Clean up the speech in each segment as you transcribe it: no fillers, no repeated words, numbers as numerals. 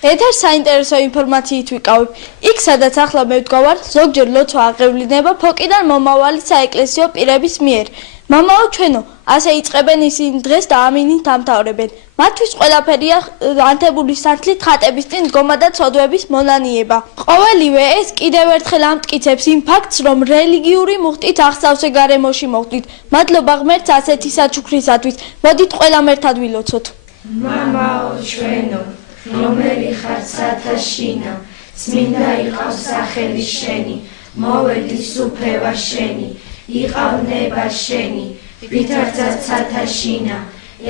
ეთერ საინტერესო ინფორმაციით ვიყავებ. იქ სადაც ახლა მე ვდგავარ, ზოგჯერ ლოცვა აღევლინება ფოკიდან მომავალი საეკლესიო პირების მიერ. მამაო ჩვენო, ასე იწყებენ ისინი დღეს და ამინით ამთავრებენ. მათთვის ყველაფერია ანთებული სანთლით ხატების წინ დგომა და ცოდვების მონანიება. ყოველივე ეს კიდევ ერთხელ ამტკიცებს იმ ფაქტს, რომ რელიგიური მუხტით აღსავსე გარემოში მოხვდით. მადლობა ღმერთს ასეთი საჩუქრისათვის. მოდით ყველამ ერთად ვილოცოთ. მამაო ჩვენო, რომელი ხარ საათაშინა, წმინდა იყავს სახელი შენი, მოვედი სუფევა შენი, იყავ ნება შენი, ვითარცა საათაშინა,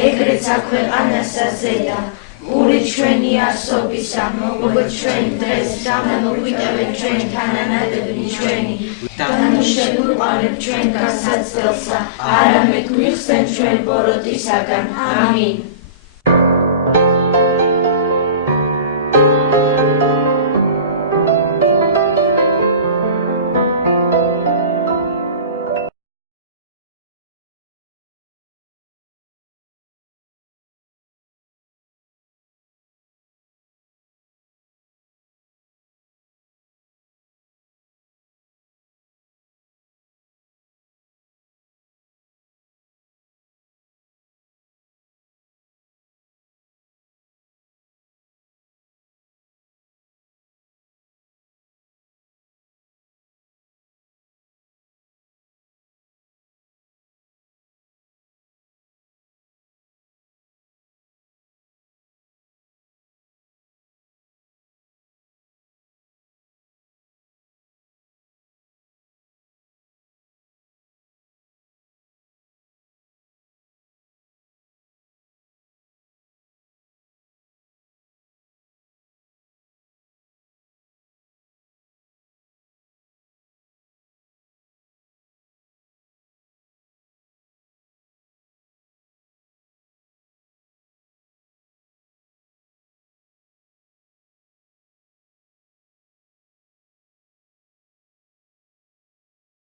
ეგრეც აქვეყანასა ზედა, პური ჩვენი ასობისა, მოგო ჩვენ დღეს დამოგვიტევეთ ჩვენ თანანადები ჩვენი, დამუშევიყარებ ჩვენ გასაცდელსა, არამედ გვიხსენ ჩვენ ბოროტისაგან, ამინ.